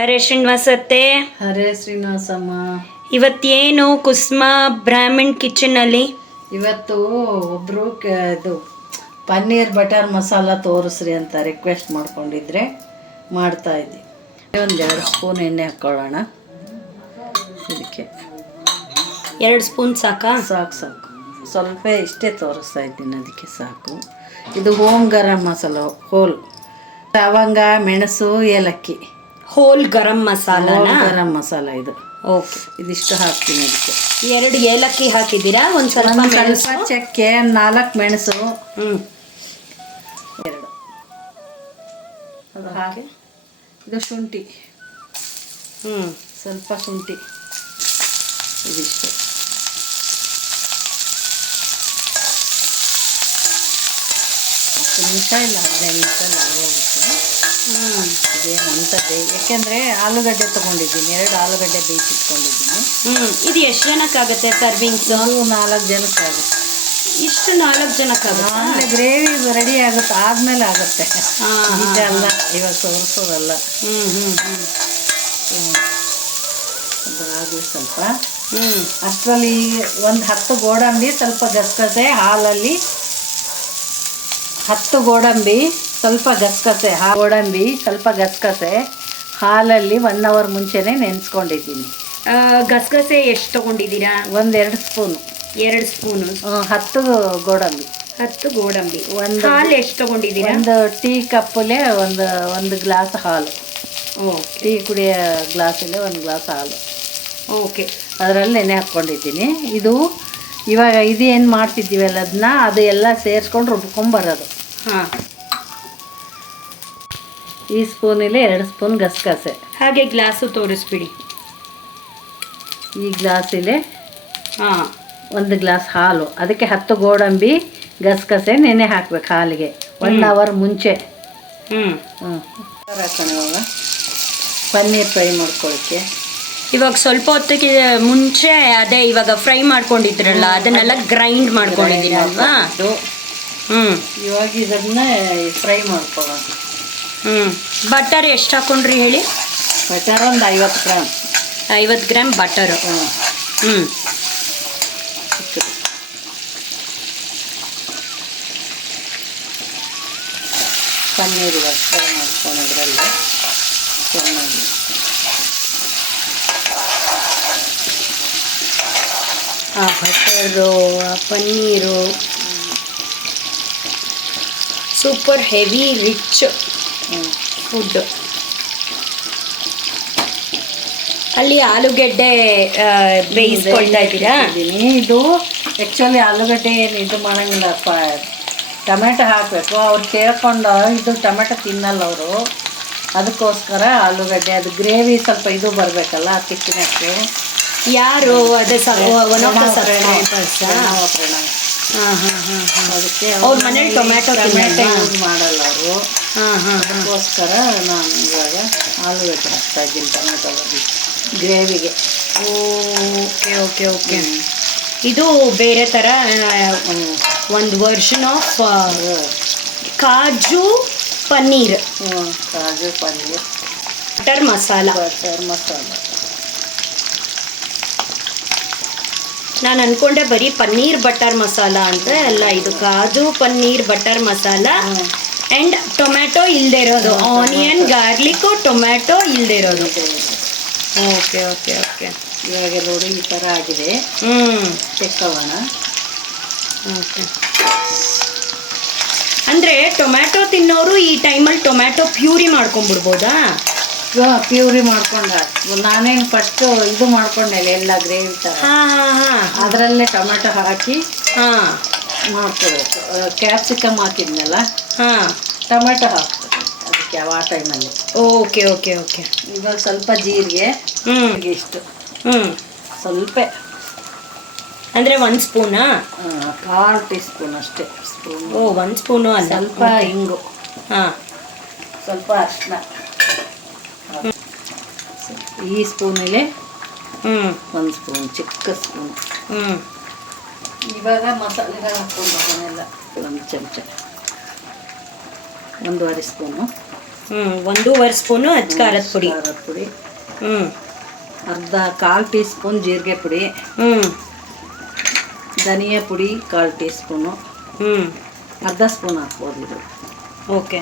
ಹರೇ ಶ್ರೀನಿವಾಸತ್ತೆ. ಹರೇ ಶ್ರೀನಿವಾಸಮ್ಮ. ಇವತ್ತೇನು ಕುಸುಮ ಬ್ರಾಹ್ಮಣ್ ಕಿಚನಲ್ಲಿ? ಇವತ್ತು ಒಬ್ಬರು ಇದು ಪನ್ನೀರ್ ಬಟರ್ ಮಸಾಲ ತೋರಿಸ್ರಿ ಅಂತ ರಿಕ್ವೆಸ್ಟ್ ಮಾಡ್ಕೊಂಡಿದ್ರೆ ಮಾಡ್ತಾ ಇದ್ವಿ. ಒಂದು 2 ಸ್ಪೂನ್ ಎಣ್ಣೆ ಹಾಕ್ಕೊಳ್ಳೋಣ. ಇದಕ್ಕೆ 2 ಸ್ಪೂನ್ ಸಾಕಾ? ಸಾಕು ಸ್ವಲ್ಪ ಇಷ್ಟೇ ತೋರಿಸ್ತಾ ಇದ್ದೀನಿ, ಅದಕ್ಕೆ ಸಾಕು. ಇದು ಹೋಮ್ ಗರಂ ಮಸಾಲ, ಹೋಲ್ ಲವಂಗ, ಮೆಣಸು, ಏಲಕ್ಕಿ. ಹೋಲ್ ಗರಂ ಮಸಾಲ ಇದು. ಓಕೆ, ಇದಿಷ್ಟು ಹಾಕ್ತೀನಿ. ಅದಕ್ಕೆ 2 ಏಲಕ್ಕಿ ಹಾಕಿದ್ದೀರಾ? ಒಂದು ಸ್ವಲ್ಪ ಚಕ್ಕೆ, 4 ಮೆಣಸು, 2 ಅದು ಹಾಕಿ. ಇದು ಶುಂಠಿ, ಸ್ವಲ್ಪ ಶುಂಠಿ, ಇದಿಷ್ಟು. ನಿಮಿಷ ಇಲ್ಲ 15 ನಿಮಿಷ ಆಗೋಗುತ್ತೆ. ಇದೇನಂತದ್ದೇ, ಯಾಕೆಂದರೆ ಆಲೂಗಡ್ಡೆ ತೊಗೊಂಡಿದ್ದೀನಿ, 2 ಆಲೂಗಡ್ಡೆ ಬೇಯಿಸಿಟ್ಕೊಂಡಿದ್ದೀನಿ. ಇದು ಎಷ್ಟು ಜನಕ್ಕಾಗುತ್ತೆ ಸರ್ವಿಂಗ್ಸ್? 4 ಜನಕ್ಕಾಗುತ್ತೆ. ಇಷ್ಟು 4 ಜನಕ್ಕಾಗುತ್ತೆ? ಆಮೇಲೆ ಗ್ರೇವಿ ರೆಡಿ ಆಗುತ್ತೆ, ಆದಮೇಲೆ ಆಗುತ್ತೆ. ಇದಲ್ಲ ಇವಾಗ ತೋರಿಸೋದಲ್ಲ. ಅದಾಗಲಿ ಸ್ವಲ್ಪ. ಅಷ್ಟರಲ್ಲಿ ಒಂದು 10 ಗೋಡಂಬಿ, ಸ್ವಲ್ಪ ಗಸಗಸೆ ಹಾಲಲ್ಲಿ 10 ಗೋಡಂಬಿ, ಸ್ವಲ್ಪ ಗಸಗಸೆ, ಗೋಡಂಬಿ ಸ್ವಲ್ಪ ಗಸಗಸೆ ಹಾಲಲ್ಲಿ 1 ಅವರ್ ಮುಂಚೆನೇ ನೆನೆಸ್ಕೊಂಡಿದ್ದೀನಿ. ಗಸಗಸೆ ಎಷ್ಟು ತೊಗೊಂಡಿದ್ದೀರಾ? 1-2 ಸ್ಪೂನು. 2 ಸ್ಪೂನು. 10 ಗೋಡಂಬಿ. 10 ಗೋಡಂಬಿ. ಹಾಲು ಎಷ್ಟು ತೊಗೊಂಡಿದ್ದೀರಾ? 1 ಟೀ ಕಪ್ಪಲ್ಲೇ ಒಂದು ಗ್ಲಾಸ್ ಹಾಲು. ಟೀ ಕುಡಿಯೋ ಗ್ಲಾಸಲ್ಲೇ 1 ಗ್ಲಾಸ್ ಹಾಲು. ಓಕೆ, ಅದರಲ್ಲಿ ನೆನೆ ಹಾಕ್ಕೊಂಡಿದ್ದೀನಿ. ಇವಾಗ ಏನು ಮಾಡ್ತಿದ್ದೀವಲ್ಲ ಅದು ಎಲ್ಲ ಸೇರಿಸ್ಕೊಂಡು ರುಬ್ಕೊಂಬರೋದು. ಈ ಸ್ಪೂನಲ್ಲಿ 2 ಸ್ಪೂನ್ ಗಸಗಸೆ. ಹಾಗೆ ಗ್ಲಾಸು ತೋರಿಸ್ಬಿಡಿ. ಈ ಗ್ಲಾಸಲ್ಲಿ 1 ಗ್ಲಾಸ್ ಹಾಲು, ಅದಕ್ಕೆ 10 ಗೋಡಂಬಿ, ಗಸಗಸೆ ನೆನೆ ಹಾಕ್ಬೇಕು ಹಾಲಿಗೆ 1 ಅವರ್ ಮುಂಚೆ. ಹಾಕೋಣ ಇವಾಗ ಪನ್ನೀರ್ ಫ್ರೈ ಮಾಡ್ಕೊಳ್ಳೋಕ್ಕೆ. ಇವಾಗ ಸ್ವಲ್ಪ ಹೊತ್ತಿಗೆ ಮುಂಚೆ ಅದೇ ಇವಾಗ ಫ್ರೈ ಮಾಡ್ಕೊಂಡಿದ್ರಲ್ಲ ಅದನ್ನೆಲ್ಲ ಗ್ರೈಂಡ್ ಮಾಡ್ಕೊಂಡಿದ್ದೀರಲ್ವಾ? ಇವಾಗ ಇದನ್ನ ಫ್ರೈ ಮಾಡ್ಕೊಳ್ಳೋಣ. ಬಟರ್ ಎಷ್ಟು ಹಾಕೊಂಡ್ರಿ ಹೇಳಿ? ಬಟರ್ ಒಂದು 50 ಗ್ರಾಮ್. 50 gram butter. ಪನ್ನೀರ್ ಇವಾಗ ಫ್ರೈ ಮಾಡ್ಕೊಳೋದ್ರಲ್ಲಿ ಚೆನ್ನಾಗಿ. ಆ ಬಟರು, ಆ paneer super heavy rich food. ಅಲ್ಲಿ ಆಲೂಗಡ್ಡೆ ಬೇಯಿಸ್ಕೊಳ್ತಾ ಇದ್ದೀರಾ? ಇದು ಆ್ಯಕ್ಚುಲಿ ಆಲೂಗಡ್ಡೆ ಏನು ಇದು ಮಾಡೋಂಗಿಲ್ಲ, ಟೊಮೆಟೊ ಹಾಕಬೇಕು. ಅವ್ರು ಕೇಳ್ಕೊಂಡು ಇದು ಟೊಮೆಟೊ ತಿನ್ನಲ್ಲ ಅವರು, ಅದಕ್ಕೋಸ್ಕರ ಆಲೂಗಡ್ಡೆ. ಅದು ಗ್ರೇವಿ ಸ್ವಲ್ಪ ಇದು ಬರಬೇಕಲ್ಲ ತಿಕ್ಕಿನಕ್ಕೆ. ಯಾರು ಅದೇ ಅದಕ್ಕೆ ಅವ್ರ ಮನೇಲಿ ಟೊಮ್ಯಾಟೊ ಯೂಸ್ ಮಾಡಲ್ಲ ಅವರು. ಅದಕ್ಕೋಸ್ಕರ ನಾನು ಇವಾಗ ಆಲೂಗಡ್ಡೆ ಹಾಕ್ತಾ ಇದ್ದೀನಿ ಟೊಮೆಟೊ ಗ್ರೇವಿಗೆ. Okay okay okay. ಇದು ಬೇರೆ ಥರ ಒಂದು version of kaju paneer. Kaju paneer butter masala. ನಾನು ಅಂದ್ಕೊಂಡೆ ಬರೀ ಪನ್ನೀರ್ ಬಟರ್ ಮಸಾಲ ಅಂತ. ಅಲ್ಲ, ಇದು ಕಾಜು paneer butter masala and tomato ಇಲ್ಲದೆ ಇರೋದು, ಆನಿಯನ್ ಗಾರ್ಲಿಕ್ಕು ಟೊಮ್ಯಾಟೊ ಇಲ್ಲದೆ ಇರೋದು. Okay okay okay. ಇವಾಗ ನೋಡಿ ಈ ಥರ ಆಗಿದೆ. ತೆಕ್ಕೋಣ. ಓಕೆ, ಅಂದರೆ ಟೊಮ್ಯಾಟೊ ತಿನ್ನೋರು ಈ ಟೈಮಲ್ಲಿ ಟೊಮ್ಯಾಟೊ ಪ್ಯೂರಿ ಮಾಡ್ಕೊಂಬಿಡ್ಬೋದಾ? ಪ್ಯೂರಿ ಮಾಡ್ಕೊಂಡ. ನಾನೇನು ಫಸ್ಟು ಇದು ಮಾಡ್ಕೊಂಡೆ ಎಲ್ಲ ಗ್ರೇವಿ ಥರ. ಅದರಲ್ಲೇ ಟೊಮೆಟೊ ಹಾಕಿ ಮಾಡ್ಕೋಬೇಕು. ಕ್ಯಾಪ್ಸಿಕಮ್ ಹಾಕಿದ್ನಲ್ಲ, ಟೊಮೆಟೊ ಹಾಕ್ಬೇಕು ಅದಕ್ಕೆ ಆ ಟೈಮಲ್ಲಿ. Okay okay okay. ಇವಾಗ ಸ್ವಲ್ಪ ಜೀರಿಗೆ, ಇಷ್ಟು ಸ್ವಲ್ಪ, ಅಂದರೆ 1 ಸ್ಪೂನಾ? 1/4 ಟೀ ಸ್ಪೂನ್ ಅಷ್ಟೇ. ಸ್ಪೂನ್. 1 ಸ್ಪೂನು ಅಲ್ಲ. ಸ್ವಲ್ಪ ಹಿಂಗು, ಸ್ವಲ್ಪ ಅರಿಶಿನ. ಈ ಸ್ಪೂನಲ್ಲಿ 1 ಸ್ಪೂನ್, ಚಿಕ್ಕ ಸ್ಪೂನ್. ಇವಾಗ ಮಸಾಲೆಗಳು ಹಾಕ್ಕೊಂಡು ಅದನ್ನೆಲ್ಲ 1 ಚಮಚ, 1.5 ಸ್ಪೂನು 1.5 ಸ್ಪೂನು ಅಚ್ಚ ಖಾರದ ಪುಡಿ. ಖಾರದ ಪುಡಿ, ಅರ್ಧ 1/4 ಟೀ ಸ್ಪೂನ್ ಜೀರಿಗೆ ಪುಡಿ, ಧನಿಯಾ ಪುಡಿ 1/4 ಟೀ ಸ್ಪೂನು, ಅರ್ಧ ಸ್ಪೂನ್ ಹಾಕ್ಬೋದು ಇದು. ಓಕೆ.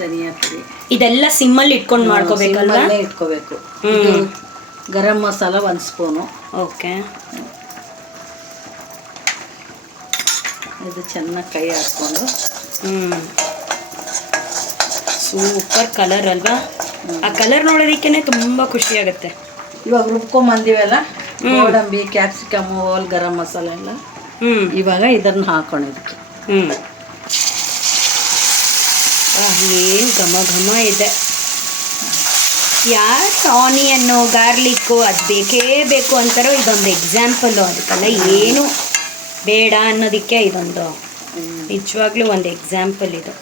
ಧನಿಯಾ ಪುಡಿ ಇದೆಲ್ಲ ಸಿಮ್ಮಲ್ಲಿ ಇಟ್ಕೊಂಡು ಮಾಡ್ಕೋಬೇಕಲ್ವಾ? ಇಟ್ಕೋಬೇಕು. ಗರಂ ಮಸಾಲ 1 ಸ್ಪೂನು. ಓಕೆ. ಇದು ಚೆನ್ನಾಗಿ ಕೈ ಹಾಕ್ಕೊಂಡು. ಸೂಪರ್ ಕಲರ್ ಅಲ್ವಾ? ಆ ಕಲರ್ ನೋಡೋದಕ್ಕೇನೆ ತುಂಬಾ ಖುಷಿ ಆಗುತ್ತೆ. ಇವಾಗ ರುಬ್ಕೊಂಬಂದಿವಲ್ಲ, ಗೋಡಂಬಿ, ಕ್ಯಾಪ್ಸಿಕಮ್, ಹೋಲ್ ಗರಂ ಮಸಾಲ ಎಲ್ಲ, ಇವಾಗ ಇದನ್ನು ಹಾಕೊಂಡಿದ್ದಕ್ಕೆ. ಏನು ಘಮ ಘಮ ಇದೆ. ಯಾರು ಆನಿಯನ್ನು, ಗಾರ್ಲಿಕ್ಕು ಅದು ಬೇಕೇ ಬೇಕು ಅಂತಾರೋ ಇದೊಂದು ಎಕ್ಸಾಂಪಲ್ಲು. ಅದಕ್ಕೆಲ್ಲ ಏನು ಬೇಡ ಅನ್ನೋದಕ್ಕೆ ಇದೊಂದು ನಿಜವಾಗ್ಲೂ ಒಂದು ಎಕ್ಸಾಂಪಲ್ ಇದು.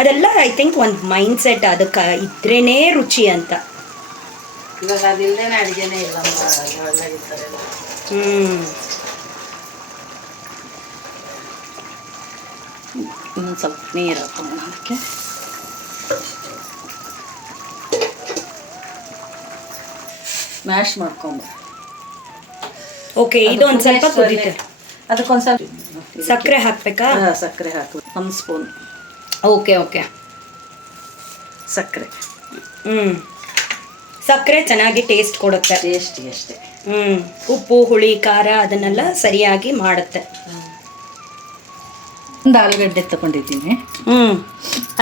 ಅದೆಲ್ಲ ಐ ಥಿಂಕ್ ಒಂದು ಮೈಂಡ್ ಸೆಟ್, ಅದಕ್ಕೆ ಇದ್ರೇನೇ ರುಚಿ ಅಂತ. ಇವಾಗ ಅದಿಲ್ಲದೇನೆ ಅಡುಗೆನೇ ಇಲ್ಲ. ಇನ್ನೊಂದು ಸ್ವಲ್ಪ ನೀರು ಹಾಕೋಣ ಅದಕ್ಕೆ. ಮ್ಯಾಶ್ ಮಾಡ್ಕೊಂಡು. ಓಕೆ, ಇದು ಒಂದು ಸ್ವಲ್ಪ ಕುದೀತೆ. ಅದಕ್ಕೊಂದು ಸ್ವಲ್ಪ ಸಕ್ಕರೆ ಹಾಕ್ಬೇಕಾ? ಸಕ್ಕರೆ ಹಾಕು, 1 ಸ್ಪೂನ್. Okay okay. ಸಕ್ಕರೆ ಸಕ್ಕರೆ ಚೆನ್ನಾಗಿ ಟೇಸ್ಟ್ ಕೊಡುತ್ತೆ. ಟೇಸ್ಟಿಗೆ ಅಷ್ಟೇ. ಉಪ್ಪು, ಹುಳಿ, ಖಾರ ಅದನ್ನೆಲ್ಲ ಸರಿಯಾಗಿ ಮಾಡುತ್ತೆ. ಒಂದು ಆಲೂಗಡ್ಡೆ ತಗೊಂಡಿದ್ದೀನಿ.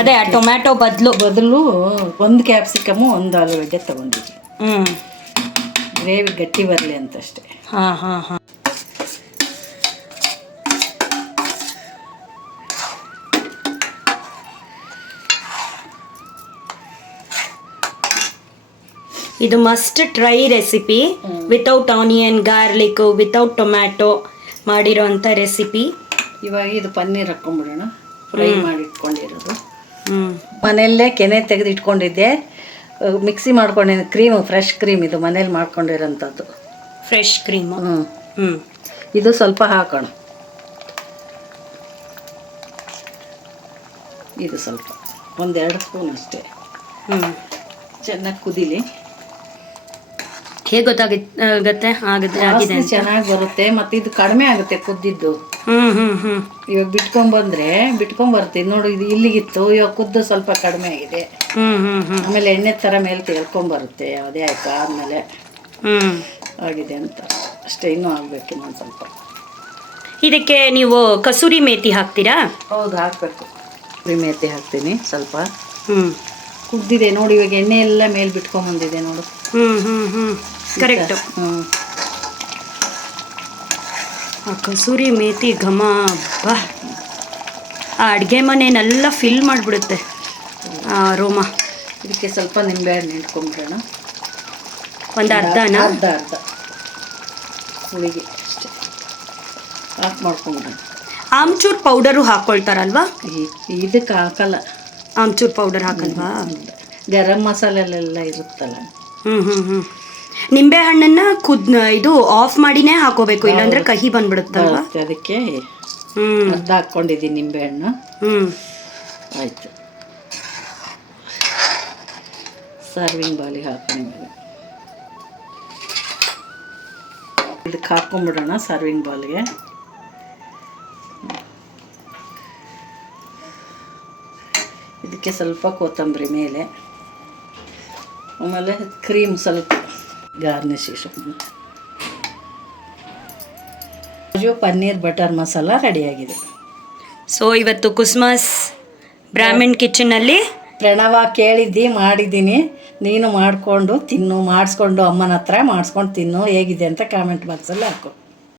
ಅದೇ ಟೊಮ್ಯಾಟೊ ಬದಲು 1 ಕ್ಯಾಪ್ಸಿಕಮು, 1 ಆಲೂಗಡ್ಡೆ ತಗೊಂಡಿದ್ದೀನಿ. ಗ್ರೇವಿ ಗಟ್ಟಿ ಬರಲಿ ಅಂತಷ್ಟೇ. ಹಾಂ. ಇದು must try recipe. Without onion, garlic, without tomato ಮಾಡಿರೋಂಥ ರೆಸಿಪಿ. ಇವಾಗ ಇದು ಪನ್ನೀರ್ ಹಾಕ್ಕೊಂಡ್ಬಿಡೋಣ. ಫ್ರೈ ಮಾಡಿ ಇಟ್ಕೊಂಡಿರೋದು. ಮನೆಯಲ್ಲೇ ಕೆನೆ ತೆಗೆದು ಇಟ್ಕೊಂಡಿದ್ದೆ. ಮಿಕ್ಸಿ ಮಾಡ್ಕೊಂಡಿದ್ದೆ. ಕ್ರೀಮು, ಫ್ರೆಶ್ ಕ್ರೀಮ್ ಇದು, ಮನೇಲಿ ಮಾಡ್ಕೊಂಡಿರೋಂಥದ್ದು ಫ್ರೆಶ್ ಕ್ರೀಮು. ಇದು ಸ್ವಲ್ಪ ಹಾಕೋಣ. ಇದು ಸ್ವಲ್ಪ 1-2 ಸ್ಪೂನ್ ಅಷ್ಟೇ. ಚೆನ್ನಾಗಿ ಕುದೀಲಿ. ಹೇಗೆ ಗೊತ್ತಾಗುತ್ತೆ? ಆಗಿದೆ, ಚೆನ್ನಾಗಿ ಬರುತ್ತೆ. ಮತ್ತು ಇದು ಕಡಿಮೆ ಆಗುತ್ತೆ ಕುದ್ದಿದ್ದು. ಇವಾಗ ಬಿಟ್ಕೊಂಬರ್ತೀನಿ ನೋಡಿ. ಇದು ಇಲ್ಲಿಗಿತ್ತು, ಇವಾಗ ಕುದ್ದು ಸ್ವಲ್ಪ ಕಡಿಮೆ ಆಗಿದೆ. ಆಮೇಲೆ ಎಣ್ಣೆ ಥರ ಮೇಲೆ ತೇಳ್ಕೊಂಬರುತ್ತೆ. ಯಾವುದೇ ಆಯ್ತು ಆದಮೇಲೆ ಆಗಿದೆ ಅಂತ ಅಷ್ಟೇ. ಇನ್ನೂ ಆಗಬೇಕು ಇನ್ನೊಂದು ಸ್ವಲ್ಪ. ಇದಕ್ಕೆ ನೀವು ಕಸೂರಿ ಮೇಥಿ ಹಾಕ್ತೀರಾ? ಹೌದು, ಹಾಕಬೇಕು. ಕಸೂರಿ ಮೇಥಿ ಹಾಕ್ತೀನಿ ಸ್ವಲ್ಪ. ಕುದ್ದಿದೆ ನೋಡಿ. ಇವಾಗ ಎಣ್ಣೆ ಎಲ್ಲ ಮೇಲೆ ಬಿಟ್ಕೊಂಬಂದಿದೆ ನೋಡು. ಕರೆಕ್ಟು. ಕಸೂರಿ ಮೇಥಿ ಘಮ, ಬಾ, ಆ ಅಡುಗೆ ಮನೆಯನ್ನೆಲ್ಲ ಫಿಲ್ ಮಾಡಿಬಿಡುತ್ತೆ ರೋಮ. ಇದಕ್ಕೆ ಸ್ವಲ್ಪ ನಿಂಬೆಹಣ್ಣು ಇಟ್ಕೊಂಡ್ಬಿಡೋಣ. ಒಂದು ಅರ್ಧನ? ಅರ್ಧ ಹುಳಿಗೆ ಅಷ್ಟೇ ಹಾಕಿ ಮಾಡ್ಕೊಂಬಿಡೋಣ. ಆಮ್ಚೂರ್ ಪೌಡರು ಹಾಕ್ಕೊಳ್ತಾರಲ್ವಾ? ಇದಕ್ಕೆ ಹಾಕಲ್ಲ. ಆಮ್ಚೂರ್ ಪೌಡರ್ ಹಾಕಲ್ವಾ? ಗರಂ ಮಸಾಲೆಲ್ಲ ಇರುತ್ತಲ್ಲ. ನಿಂಬೆ ಹಣ್ಣನ್ನ ಇದು ಆಫ್ ಮಾಡಿನೇ ಹಾಕೋಬೇಕು, ಇಲ್ಲಾಂದ್ರೆ ಕಹಿ ಬಂದ್ಬಿಡುತ್ತಲ್ವಾ? ಅದಕ್ಕೆ ಅರ್ಧ ಹಾಕ್ಕೊಂಡಿದ್ದೀನಿ ನಿಂಬೆಹಣ್ಣು. ಆಯ್ತು. ಸರ್ವಿಂಗ್ ಬಾಲಿಗೆ ಹಾಕೋಣ. ಇದಕ್ಕೆ ಹಾಕ್ಕೊಂಬಿಡೋಣ ಸರ್ವಿಂಗ್ ಬಾಲ್ಗೆ. ಇದಕ್ಕೆ ಸ್ವಲ್ಪ ಕೊತ್ತಂಬರಿ ಮೇಲೆ, ಆಮೇಲೆ ಕ್ರೀಮ್ ಸ್ವಲ್ಪ ಗಾರ್ನಿಶ್. ಪನ್ನೀರ್ ಬಟರ್ ಮಸಾಲ ರೆಡಿಯಾಗಿದೆ. ಸೊ ಇವತ್ತು ಕುಸ್ಮಸ್ ಬ್ರಾಹ್ಮಣ್ ಕಿಚನಲ್ಲಿ ಪ್ರಣವ ಕೇಳಿದ್ದಿ, ಮಾಡಿದ್ದೀನಿ. ನೀನು ಮಾಡಿಕೊಂಡು ತಿನ್ನು, ಮಾಡಿಸ್ಕೊಂಡು ಅಮ್ಮನ ಹತ್ರ ಮಾಡಿಸ್ಕೊಂಡು ತಿನ್ನು. ಹೇಗಿದೆ ಅಂತ ಕಾಮೆಂಟ್ ಬಾಕ್ಸಲ್ಲಿ ಹಾಕು.